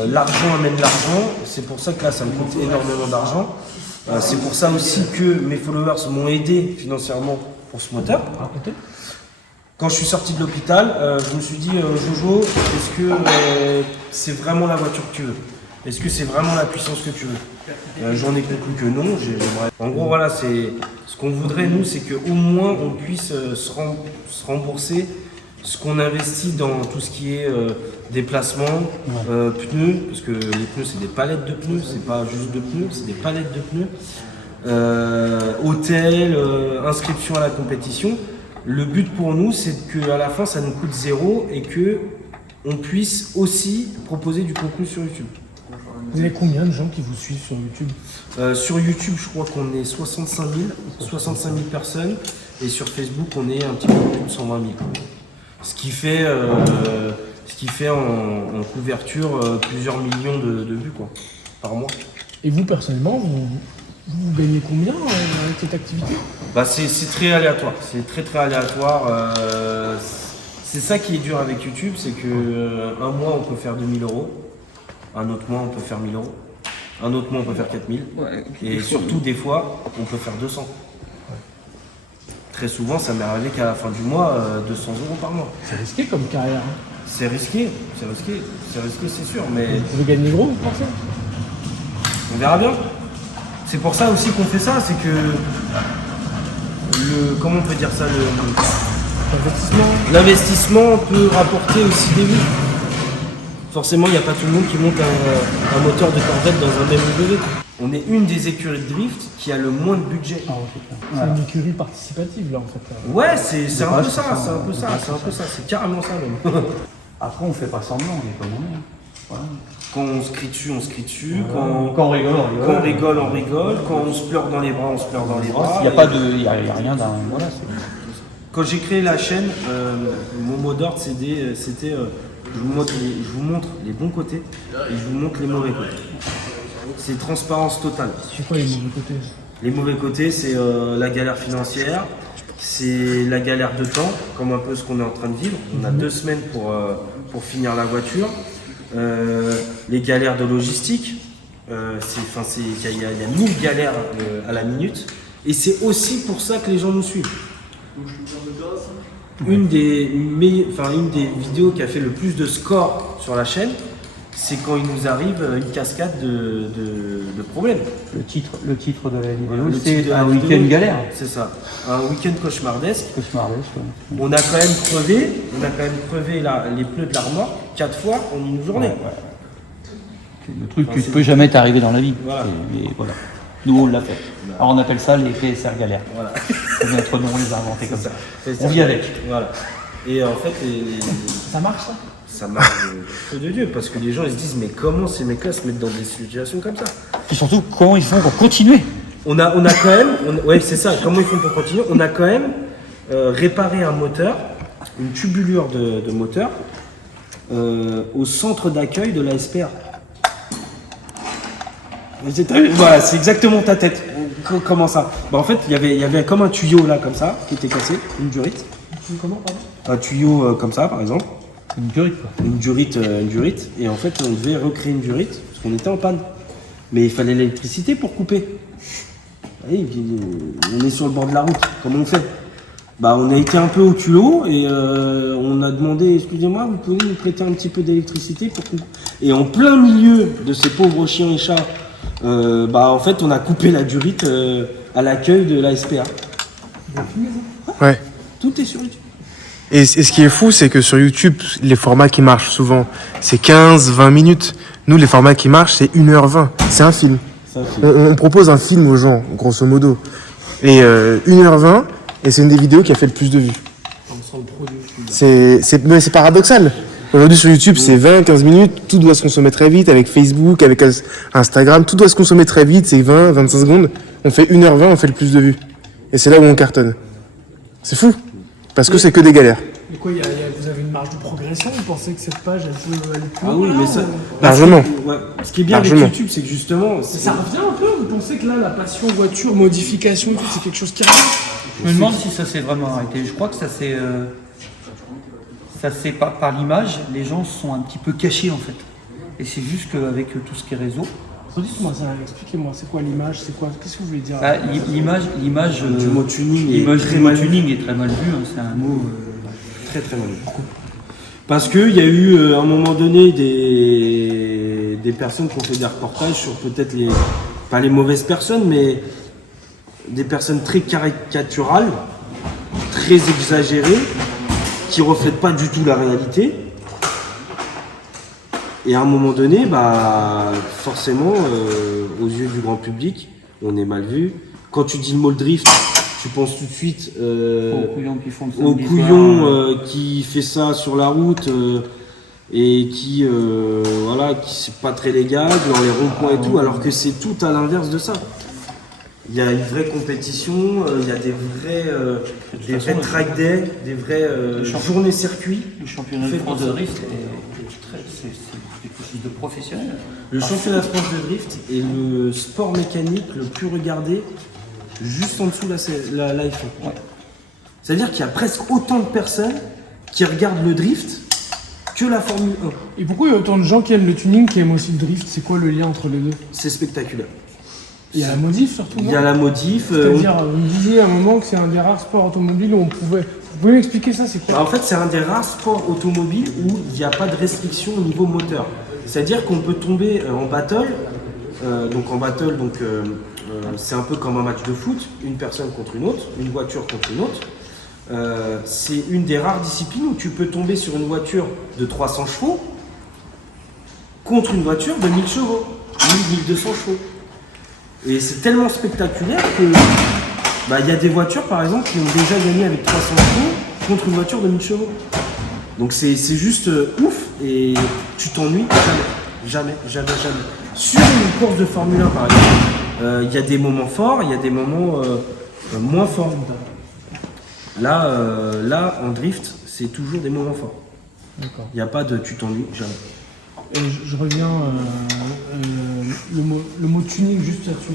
l'argent amène l'argent. C'est pour ça que là, ça me coûte énormément d'argent. C'est pour ça aussi que mes followers m'ont aidé financièrement pour ce moteur. Quand je suis sorti de l'hôpital, je me suis dit, Jojo, est-ce que c'est vraiment la voiture que tu veux? Est-ce que c'est vraiment la puissance que tu veux? J'en ai conclu que non. En gros, voilà, c'est ce qu'on voudrait, nous, c'est qu'au moins on puisse se rembourser ce qu'on investit dans tout ce qui est déplacement, pneus, parce que les pneus, c'est des palettes de pneus, c'est pas juste de pneus, c'est des palettes de pneus. Hôtel, inscription à la compétition. Le but pour nous, c'est qu'à la fin, ça nous coûte 0 et que on puisse aussi proposer du contenu sur YouTube. Vous avez combien de gens qui vous suivent sur YouTube? Sur YouTube, je crois qu'on est 65 000 personnes. Et sur Facebook, on est un petit peu plus de 120 000. Ce qui fait en couverture plusieurs millions de vues quoi, par mois. Et vous, personnellement, vous gagnez combien avec cette activité? Bah c'est très aléatoire. C'est très aléatoire. C'est ça qui est dur avec YouTube, c'est que un mois, on peut faire 2 000 €. Un autre mois, on peut faire 1 000 €. Un autre mois, on peut faire 4 000. Et surtout, des fois, on peut faire 200. Très souvent, ça m'est arrivé qu'à la fin du mois, 200 € par mois. C'est risqué comme carrière. Hein. C'est risqué, c'est sûr, mais Vous voulez gagner gros, vous pensez? on verra bien. C'est pour ça aussi qu'on fait ça, c'est que comment on peut dire ça, l'investissement peut rapporter aussi des vues. Forcément, il n'y a pas tout le monde qui monte un moteur de Corvette dans un BMW. On est une des écuries de drift qui a le moins de budget. C'est une écurie participative là en fait. Ouais, c'est un peu ça, c'est carrément ça même. Après, on fait pas semblant, on est comme on est. Voilà. Quand on se crie dessus, Quand on rigole, quand on rigole, on rigole, quand on se pleure dans les bras, on se pleure dans les bras. Il n'y a rien d'un. Voilà, Quand j'ai créé la chaîne, mon mot d'ordre c'était je vous montre les bons côtés et je vous montre les mauvais côtés. C'est transparence totale. C'est quoi les mauvais côtés? Les mauvais côtés, c'est la galère financière, c'est la galère de temps, comme un peu ce qu'on est en train de vivre. On a 2 semaines pour finir la voiture. Les galères de logistique, il y a 1000 galères à la minute. Et c'est aussi pour ça que les gens nous suivent. une des vidéos qui a fait le plus de score sur la chaîne, c'est quand il nous arrive une cascade de problèmes. Le titre de la vidéo, Le titre c'est de la un vidéo, week-end galère. C'est ça, un week-end cauchemardesque. Cauchemardesque, ouais. On a quand même crevé les pneus de la remorque 4 fois en une journée. Le truc qui ne peut jamais t'arriver dans la vie. Voilà. Et voilà. Nous, on l'a fait. Alors, on appelle ça les PSR galères. Voilà. C'est notre nom, on les a inventés comme ça. C'est On vit avec. Voilà. Et en fait, Ça marche ça? ça marche de feu de Dieu, parce que les gens ils se disent mais comment ces mecs-là se mettent dans des situations comme ça? Et surtout, comment ils font pour continuer? On a quand même, ouais c'est ça, comment ils font pour continuer? On a quand même réparé un moteur, une tubulure de moteur, au centre d'accueil de la SPA. Voilà, c'est exactement ta tête. Comment ça? Bah en fait, il y avait comme un tuyau là, comme ça, qui était cassé, une durite. Comment, pardon? Un tuyau comme ça, par exemple. Une durite, quoi. Une durite. Et en fait, on devait recréer une durite, parce qu'on était en panne. Mais il fallait l'électricité pour couper. Oui, on est sur le bord de la route, comment on fait? Bah, on a été un peu au culot et on a demandé, excusez-moi, vous pouvez nous prêter un petit peu d'électricité pour couper. Et en plein milieu de ces pauvres chiens et chats, en fait, on a coupé la durite à l'accueil de la SPA. Ouais. Tout est sur YouTube. Et ce qui est fou, c'est que sur YouTube, les formats qui marchent souvent, c'est 15-20 minutes. Nous, les formats qui marchent, c'est 1h20. C'est un film. On propose un film aux gens, grosso modo. Et 1h20, et c'est une des vidéos qui a fait le plus de vues. Mais c'est paradoxal. Aujourd'hui, sur YouTube, c'est 20-15 minutes. Tout doit se consommer très vite, avec Facebook, avec Instagram. Tout doit se consommer très vite, c'est 20-25 secondes. On fait 1h20, on fait le plus de vues. Et c'est là où on cartonne. C'est fou. Parce que c'est que des galères. Mais quoi, vous avez une marge de progression? Vous pensez que cette page, elle peut aller plus Ah loin? oui, mais ça. Largement. Ouais. Ce qui est bien Largement. avec YouTube, c'est que justement. Ça revient un peu? Vous pensez que là, la passion voiture, modification, tout, c'est quelque chose qui revient? Je me demande si ça s'est vraiment arrêté. Je crois que ça s'est par l'image, les gens se sont un petit peu cachés en fait. Et c'est juste qu'avec tout ce qui est réseau. Dites-moi ça, expliquez-moi, c'est quoi l'image? C'est quoi? Qu'est-ce que vous voulez dire? L'image Du mot tuning est l'image très du mot mal vu. tuning est très mal vu. Hein. C'est un mot. Très très mal vu. Parce qu'il y a eu à un moment donné des personnes qui ont fait des reportages sur peut-être pas les mauvaises personnes, mais des personnes très caricaturales, très exagérées, qui ne reflètent pas du tout la réalité. Et à un moment donné, forcément, aux yeux du grand public, on est mal vu. Quand tu dis le mot drift, tu penses tout de suite Aux couillons qui font le au samedi couillon soir. qui fait ça sur la route et qui c'est pas très légal dans les ronds-points et tout, alors que c'est tout à l'inverse de ça. Il y a une vraie compétition, il y a des vrais track day, des vraies journées circuits. Le championnat de France de drift, c'est quelque chose de professionnel. Le championnat de France de drift est le sport mécanique le plus regardé juste en dessous de la F1. Ouais. C'est-à-dire qu'il y a presque autant de personnes qui regardent le drift que la Formule 1. Et pourquoi il y a autant de gens qui aiment le tuning, qui aiment aussi le drift? C'est quoi le lien entre les deux? C'est spectaculaire. Il y a la modif surtout, Il non? y a la modif. C'est-à-dire, vous me disiez à un moment que c'est un des rares sports automobiles où on pouvait... Vous pouvez m'expliquer ça, c'est quoi? En fait, c'est un des rares sports automobiles où il n'y a pas de restriction au niveau moteur. C'est-à-dire qu'on peut tomber en battle. C'est un peu comme un match de foot, une personne contre une autre, une voiture contre une autre. C'est une des rares disciplines où tu peux tomber sur une voiture de 300 chevaux contre une voiture de 1000 chevaux, 1200 chevaux. Et c'est tellement spectaculaire que il y a des voitures par exemple qui ont déjà gagné avec 300 chevaux contre une voiture de 1000 chevaux. Donc c'est juste ouf et tu t'ennuies jamais. Sur une course de Formule 1 par exemple, il y a des moments forts, il y a des moments moins forts. Là, en drift, c'est toujours des moments forts. D'accord. Il n'y a pas de tu t'ennuies, jamais. Et je reviens, le mot tuning juste là-dessus.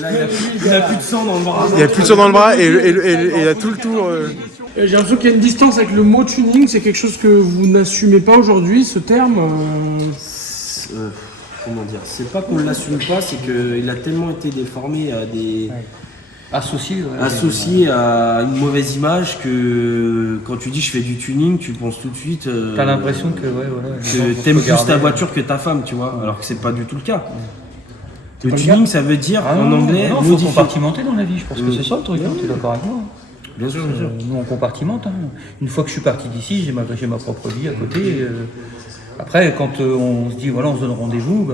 Là, il n'a plus de sang dans le bras. Il y a plus de sang dans le bras et il a tout le tour. J'ai l'impression qu'il y a une distance avec le mot tuning, c'est quelque chose que vous n'assumez pas aujourd'hui, ce terme. Comment dire? C'est pas qu'on ne l'assume pas, c'est qu'il a tellement été déformé associé à une mauvaise image que quand tu dis je fais du tuning, tu penses tout de suite. T'as l'impression que t'aimes plus ta voiture que ta femme, tu vois, alors que c'est pas du tout le cas. Le tuning, ça veut dire en anglais. Il faut compartimenter dans la vie, je pense que c'est ça le truc, tu es d'accord avec moi? Bien sûr, bien sûr. Nous on compartimente. Une fois que je suis parti d'ici, j'ai ma propre vie à côté. Après, quand on se dit voilà, on se donne rendez-vous,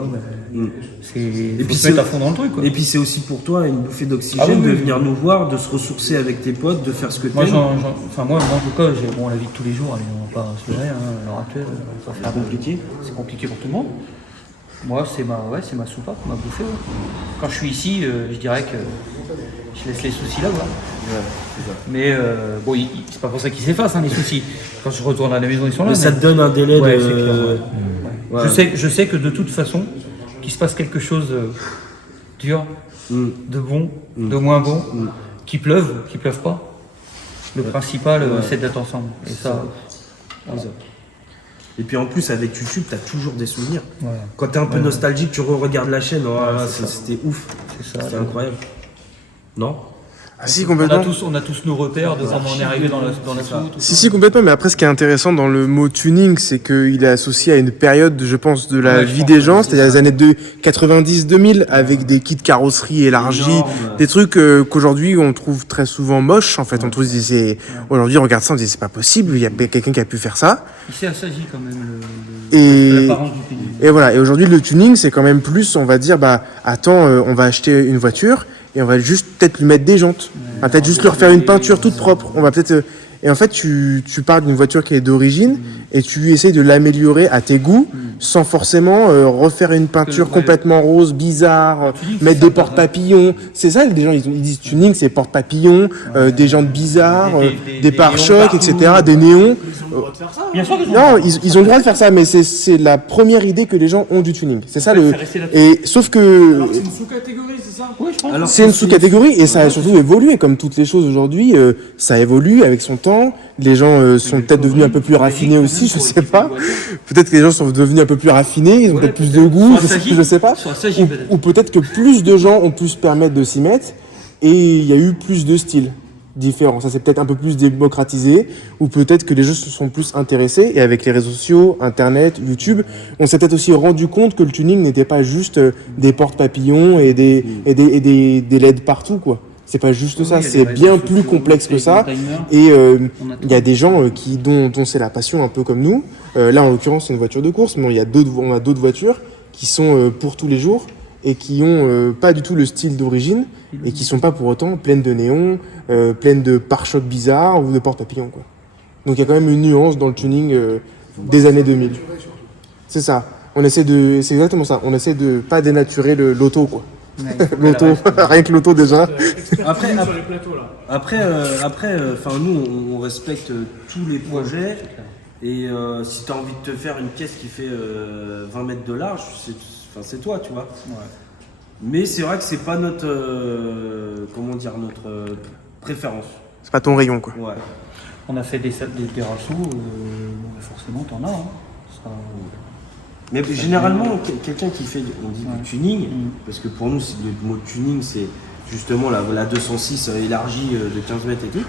il faut se mettre à fond dans le truc, quoi. Et puis c'est aussi pour toi une bouffée d'oxygène de venir nous voir, de se ressourcer avec tes potes, de faire ce que tu aimes. Moi, en tout cas, la vie de tous les jours, on va pas se leurrer, à l'heure actuelle, ça fait compliqué. C'est compliqué pour tout le monde. Moi, c'est ma soupape, ma bouffée. Ouais. Quand je suis ici, je dirais que je laisse les soucis là-bas. Mais c'est pas pour ça qu'ils s'effacent, les soucis. Quand je retourne à la maison, ils sont là. Mais ça te donne un délai de... C'est clair, ouais. Je sais que de toute façon, qu'il se passe quelque chose de dur, de bon, de moins bon, qu'il pleuve ou qu'il pleuve pas. Le principal, c'est d'être ensemble. Et ça. Et puis en plus, avec YouTube, tu as toujours des souvenirs. Ouais. Quand tu es un peu nostalgique, tu re-regardes la chaîne. C'était ouf. C'était incroyable. Non? Ah si, complètement. On a tous nos repères de comment on est arrivé dans la soute. Si, complètement. Mais après, ce qui est intéressant dans le mot tuning, c'est qu'il est associé à une période, je pense, de la vie des gens, c'est-à-dire les années 90-2000, avec des kits carrosserie élargis, des trucs qu'aujourd'hui on trouve très souvent moches. En fait, on trouve aujourd'hui, on regarde ça, on se dit c'est pas possible. Il y a quelqu'un qui a pu faire ça. Il s'est assagi quand même l'apparence du tuning. Et voilà. Et aujourd'hui, le tuning, c'est quand même plus, on va dire, on va acheter une voiture. Et on va juste peut-être lui mettre des jantes. On va peut-être juste lui refaire une peinture toute propre. On va peut-être... Et en fait, tu pars d'une voiture qui est d'origine et tu essaies de l'améliorer à tes goûts sans forcément refaire une peinture complètement rose, bizarre, mettre des porte-papillons. C'est ça, les gens, ils disent tuning, c'est porte-papillons, des jantes bizarres, des pare-chocs, etc., des néons. Bien sûr non, ils ont le droit de faire ça, mais c'est la première idée que les gens ont du tuning. C'est ça le... Et sauf que... Alors c'est une sous-catégorie, c'est ça? Oui, je pense. C'est une sous-catégorie et ça a surtout évolué, comme toutes les choses aujourd'hui. Ça évolue avec son temps. Les gens sont peut-être devenus un peu plus raffinés aussi, je sais pas. Peut-être que les gens sont devenus un peu plus raffinés, ils ont peut-être plus de goût, je sais pas. Ou peut-être que plus de gens ont pu se permettre de s'y mettre et il y a eu plus de styles différents. Ça c'est peut-être un peu plus démocratisé, ou peut-être que les gens se sont plus intéressés et avec les réseaux sociaux, Internet, YouTube, on s'est peut-être aussi rendu compte que le tuning n'était pas juste des porte-papillons et des LED partout, quoi. C'est pas juste ça, c'est bien plus complexe que ça. Et il y a des gens dont c'est la passion, un peu comme nous. Là, en l'occurrence, c'est une voiture de course, mais on a d'autres voitures qui sont pour tous les jours et qui ont pas du tout le style d'origine et qui sont pas pour autant pleines de néons, pleines de pare-chocs bizarres ou de porte-papillons, quoi. Donc il y a quand même une nuance dans le tuning des années 2000. C'est ça. C'est exactement ça. On essaie de pas dénaturer l'auto, quoi. L'auto, rien que l'auto déjà. Après, nous, on respecte tous les projets. Et si tu as envie de te faire une pièce qui fait 20 mètres de large, c'est toi, tu vois. Ouais. Mais c'est vrai que c'est pas notre préférence. C'est pas ton rayon, quoi. Ouais. On a fait des terrassos, forcément t'en as. Ça... Mais généralement, quelqu'un qui fait du tuning, parce que pour nous, le mot tuning, c'est justement la 206 élargie de 15 mètres et tout.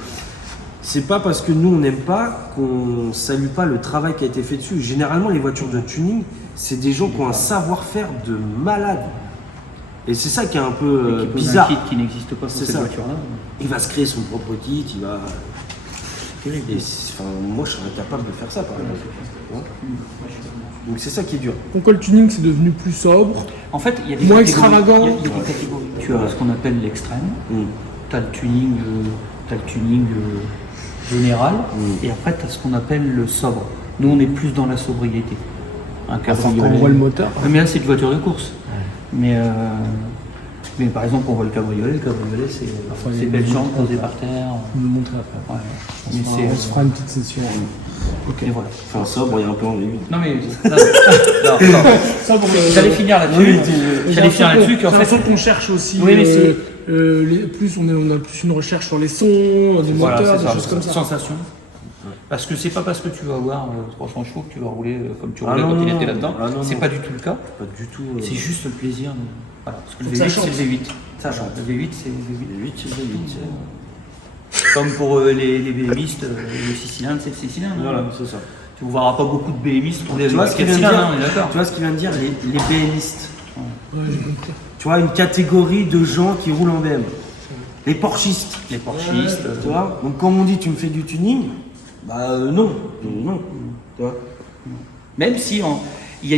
C'est pas parce que nous, on n'aime pas qu'on salue pas le travail qui a été fait dessus. Généralement, les voitures de tuning, c'est des gens qui ont un savoir-faire de malade. Et c'est ça qui est un peu bizarre. Un kit qui n'existe pas sur cette voiture-là. Il va se créer son propre kit, il va... moi, je serais incapable de faire ça, par exemple. Donc c'est ça qui est dur. Pourquoi le tuning c'est devenu plus sobre? En fait, il y a des moins extravagant. Il y a des catégories. Tu as ce qu'on appelle l'extrême. Tu as le tuning, général. Et après, tu as ce qu'on appelle le sobre. Nous, on est plus dans la sobriété. Un cabriolet. On voit le moteur. Mais là, c'est une voiture de course. Mais par exemple, on voit le cabriolet. Le cabriolet, c'est belle jambe posée par terre. On va le montrer après. Ouais. On se fera une petite session. Ok, voilà. Enfin, sobre, il y a un peu en lui. Non, mais. J'allais finir là-dessus. C'est un son qu'on cherche aussi. Oui, mais c'est. On a plus une recherche sur les sons, des moteurs, des choses comme ça. Sensation. Parce que c'est pas parce que tu vas avoir 300 chevaux que tu vas rouler comme tu Ah roulais non, quand il non, était là-dedans. ah non, C'est non. pas du tout le cas. Pas du tout. C'est juste le plaisir. Voilà. Parce que le Faut que ça V8, chante. c'est le V8. Ça chante. Le V8, c'est le V8. Les 8, c'est les 8. Comme pour les BMistes, le 6 cylindres, c'est le 6 cylindres. hein. Voilà, c'est ça. Tu ne verras pas beaucoup de BMistes pour des Tu vois ce qu'il 4 vient de cylindres, dire on est d'accord. Tu vois ce qu'il vient de dire, les BMistes. Tu vois, une catégorie de gens qui roulent en BM. Les Porschistes. Les Porschistes. Tu vois. Donc quand on dit tu me fais du tuning, bah non. Non. Tu vois. Même si il y a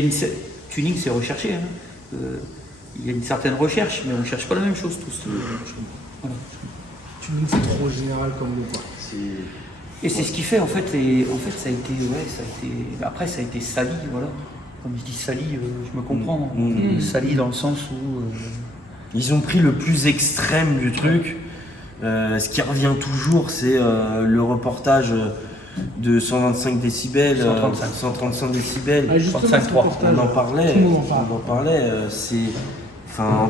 tuning, c'est recherché. Hein. Il y a une certaine recherche, mais on ne cherche pas la même chose tous. Voilà. Tu nous fais trop général comme nous, quoi. Et c'est ce qui fait, en fait, ça a été, après ça a été sali, voilà. Comme je dis sali, je me comprends. Sali dans le sens où... Ils ont pris le plus extrême du truc. Ce qui revient toujours, c'est le reportage de 125 décibels, 135 décibels. Ah, justement, 35, ce 3. reportage, On en parlait. tout le monde en parle. On en parlait. C'est, enfin,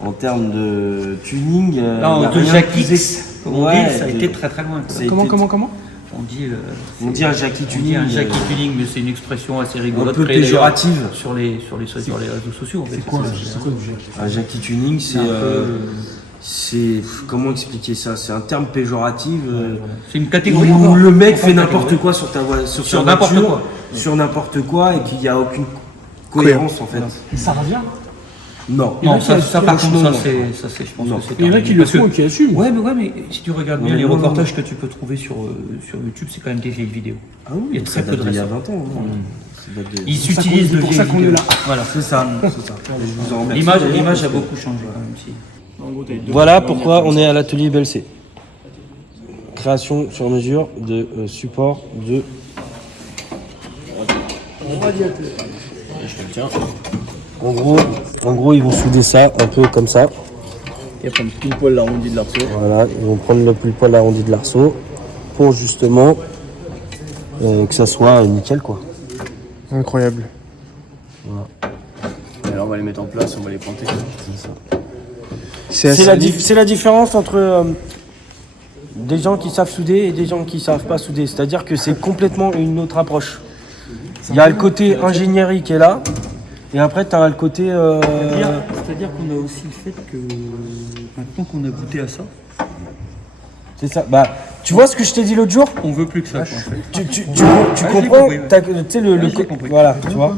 en termes de tuning. Non, y a de rien Jackie plus comme on ouais, dit, ça a de- été très très loin. quoi. c'est- Comment On dit, On dit un Jackie on dit tuning. un Jackie tuning, mais c'est une expression assez un rigolote. peu créée, d'ailleurs, péjorative. sur les réseaux sociaux. En fait. C'est quoi le Un Jackie tuning, C'est un peu- c'est comment expliquer ça? C'est un terme péjoratif. C'est une catégorie. Où encore. le mec Encore fait une n'importe catégorie. quoi sur ta voiture, Sur n'importe quoi. sur n'importe quoi, et qu'il n'y a aucune cohérence en fait. Et ça revient. Non. Non, Il y en a ça qui par contre, franchement, ça c'est, je pense non. que c'est Il y en a terminé. qui le Parce que- font et qui assument. Ouais, mais si tu regardes bien Non, les non, reportages que tu peux trouver sur YouTube, c'est quand même des vieilles vidéos. Ah oui, Il y a très ça peu date de d'il y a récents. 20 ans. hein. Ça date de- Ils ça qu'on- s'utilisent de c'est pour vieilles ça qu'on est vidéos. là. Voilà. C'est ça, c'est ça. Je vous en remercie. L'image d'ailleurs, a parce que- beaucoup changé quand même. Voilà pourquoi on est à l'atelier BLC. Création sur mesure de support de. En gros, ils vont souder ça un peu comme ça. Et prendre pile poil l'arrondi de l'arceau. Voilà, ils vont prendre le plus poil arrondi de l'arceau pour justement que ça soit nickel quoi. Incroyable. Et alors on va les mettre en place, on va les planter. C'est C'est la différence entre des gens qui savent souder et des gens qui savent pas souder. C'est-à-dire que c'est complètement une autre approche. Il y a le côté ingénierie qui est là, et après tu as le côté. C'est-à-dire qu'on a aussi le fait que maintenant qu'on a goûté à ça, C'est ça. Bah, tu vois ce que je t'ai dit l'autre jour? on veut plus que ça. Quoi, en fait. Tu j'ai comprends? compris, ouais. Tu sais le j'ai compris. voilà, tu vois.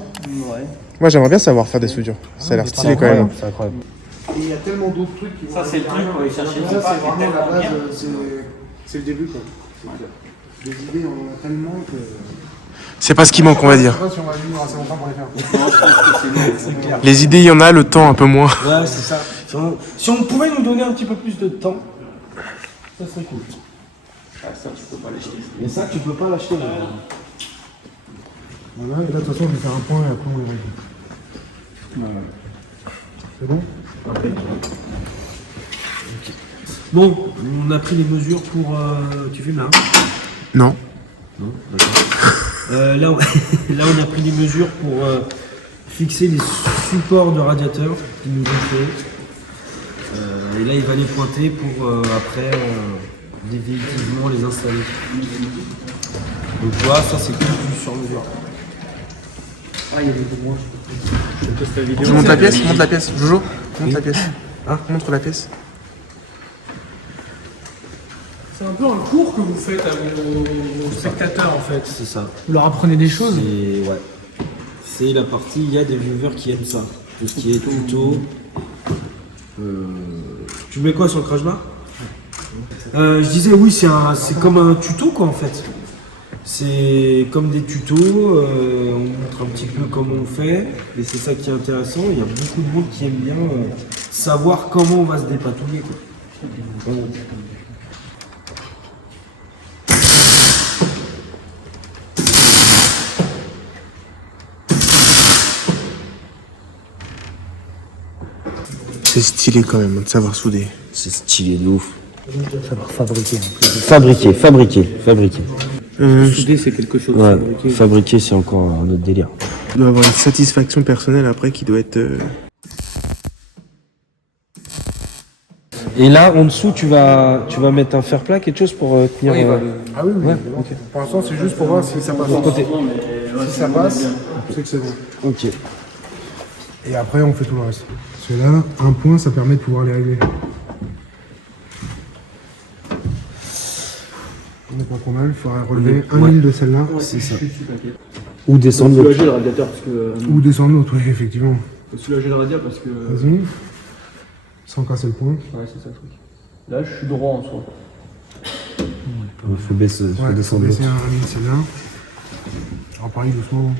Moi, j'aimerais bien savoir faire des soudures. Ça a l'air stylé quand même. C'est incroyable. Et il y a tellement d'autres trucs qui vont Ça, c'est le truc, arriver. quoi, ils cherchaient Ça, pas, c'est qui est vraiment la tellement base, bien. c'est le début, quoi. Les idées, on en a tellement que. C'est pas ce qui manque, on va Je dire. sais pas si on va vivre assez longtemps pour les faire. Les idées, il y en a, le temps un peu moins. Ouais, c'est ça. Si on pouvait nous donner un petit peu plus de temps, ça serait cool. Ça, tu peux pas l'acheter. Mais ça, tu peux pas l'acheter. Voilà, et là, de toute façon, je vais faire un point et après, on les règle. C'est bon? Bon, on a pris les mesures pour. Tu filmes là hein? Non. Non, d'accord. Là, on a pris les mesures pour fixer les supports de radiateurs qu'ils nous ont fait. Et là, il va les pointer pour après définitivement les installer. Donc, tu vois, ça c'est plus du sur mesure. Ah, il y a des moins. Je monte la pièce, monte la pièce. Jojo, monte la pièce. Hein Montre la pièce. C'est un peu un cours que vous faites à vos spectateurs en fait. C'est ça. Vous leur apprenez des choses. C'est ouais. C'est la partie, il y a des viewers qui aiment ça. Tout ce qui est tuto. Tu mets quoi sur le crash bar? Je disais oui, c'est comme un tuto quoi en fait. C'est comme des tutos, on montre un petit peu comment on fait, et c'est ça qui est intéressant. Il y a beaucoup de monde qui aime bien savoir comment on va se dépatouiller quoi. C'est stylé quand même de savoir souder. C'est stylé de ouf. Savoir fabriquer. Fabriquer. Souder, c'est quelque chose. Ouais, fabriquer c'est encore un autre délire. Tu dois avoir une satisfaction personnelle après qui doit être. Et là, en dessous, tu vas mettre un fer plat, quelque chose pour tenir. Oui, Ah oui, oui. Ouais, ok. Pour l'instant, c'est juste pour voir si ça passe. côté. Si ça passe, c'est que c'est bon. Ok. Et après, on fait tout le reste. Parce que là, un point, ça permet de pouvoir les régler. On n'est pas trop mal, il faudra relever un mille de celle-là. C'est ça. T'inquiète. Ou descendre. Soulager le radiateur parce que. Ou descendre l'autre, oui, effectivement. Faut soulager le radiateur parce que. Vas-y. Sans casser le point. Ouais, c'est ça le truc. Là, je suis droit en soi. Il faut baisser, Ouais, descendre baisser l'autre. un mille celle-là. Alors pareil, doucement.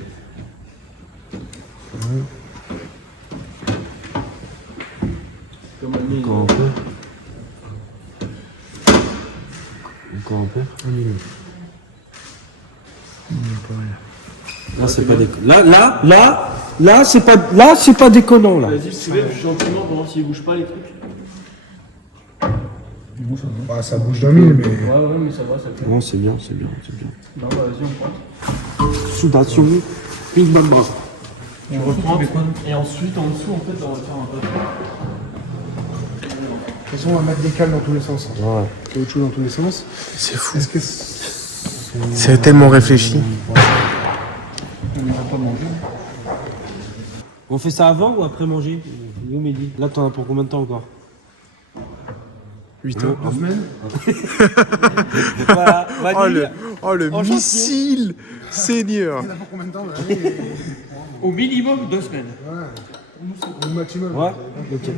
Ouais. Comme un mille. Encore un peu. Encore un peu. Un mille. Là, c'est pas déconnant. Là, c'est pas déconnant, là. Vas-y, soulève gentiment pour voir s'il bouge pas les trucs. Bah, ça bouge d'un mille, mais. Ouais, mais ça va, ça fait. Non, c'est bien. Non, bah, vas-y, on prend. Soudation, une bonne base. Tu reprends. Et ensuite, en dessous, en fait, on va faire un peu. De toute façon, on va mettre des cales dans tous les sens. Ouais. C'est autre chose dans tous les sens. C'est fou. Est-ce que C'est tellement réfléchi. On fait ça avant ou après manger? Nous, Mehdi. Là, t'en as pour combien de temps encore? 8 ans. 2 semaines? Voilà, Oh le missile Seigneur. Ça pour combien de temps là? Au minimum 2 semaines. Au maximum. Ouais. Ok.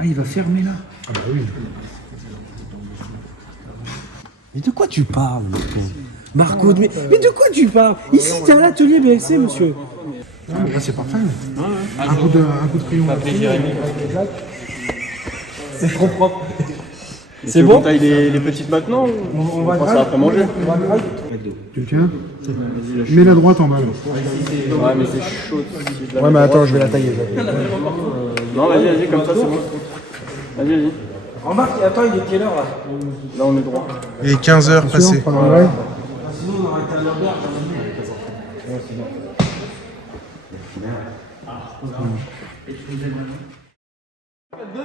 Ah, il va fermer là. Ah bah oui. Mais de quoi tu parles, Marco? Mais de quoi tu parles? Ici, t'es à l'atelier BXC, monsieur. Ah, mais là, c'est parfait. Un coup de crayon. C'est trop propre. C'est bon? On taille les petites maintenant ou on va ça après manger? Tu le tiens? Mets la droite en bas. Là. Ouais, mais c'est chaud. Ouais, mais attends, je vais la tailler. Non, vas-y, comme ça, c'est bon. Vas-y. Remarque, attends, il est quelle heure là? Là, on est droit. Il est 15h passé. Sinon, on aurait été à l'auberge.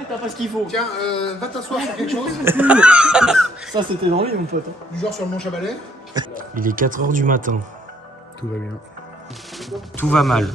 T'as pas ce qu'il faut. Tiens, va t'asseoir sur quelque chose. Ça, c'était l'envie, mon pote. Du genre sur le manche à balai. Il est 4h du matin. Tout va bien. Tout va mal.